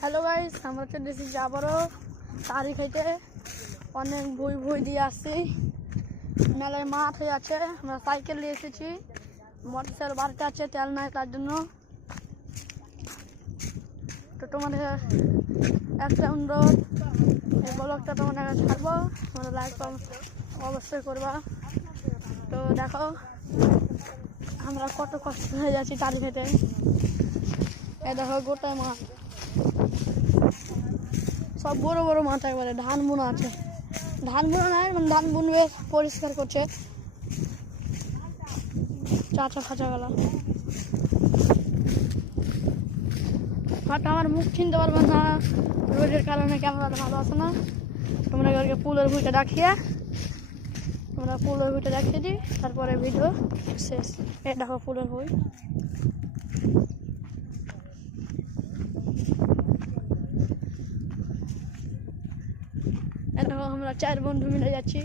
Hello guys, আমরা চলে এসেছি আবারও তারি খাইতে। অনেক ভুই দিয়ে আসছি, মেলায় মাঠ হয়ে আছে। আমরা সাইকেল নিয়ে এসেছি, মোটরসাইকেল বাড়িতে আছে, তেল নাই তার জন্য। তো তোমাদের একটা অনুরোধ, এই ব্লগটা তোমাদের ছাড়বো, তোমরা লাইক অবশ্যই করবা। তো দেখো আমরা কত কষ্ট হয়ে যাচ্ছি তারি খেতে। এই দেখো গোটা মাঠ, সব বড় বড় মাঠ, একবারে ধান বুনা আছে। ধান বুনা নাই, মানে ধান বুনবে, পরিষ্কার করছে চাচা খাঁচাগুলা। হয়তো আমার মুখ চিনতে পারবে না, রোদের কারণে ক্যামেরাটা ভালো আসে না। তোমরা পুলের ভুঁইটা দেখিয়ে দেখিয়ে দিই, তারপরে ভিডিও শেষ। এই দেখো পুলের ভুঁই। দেখো আমরা 4 বন্ধু মিলে যাচ্ছি।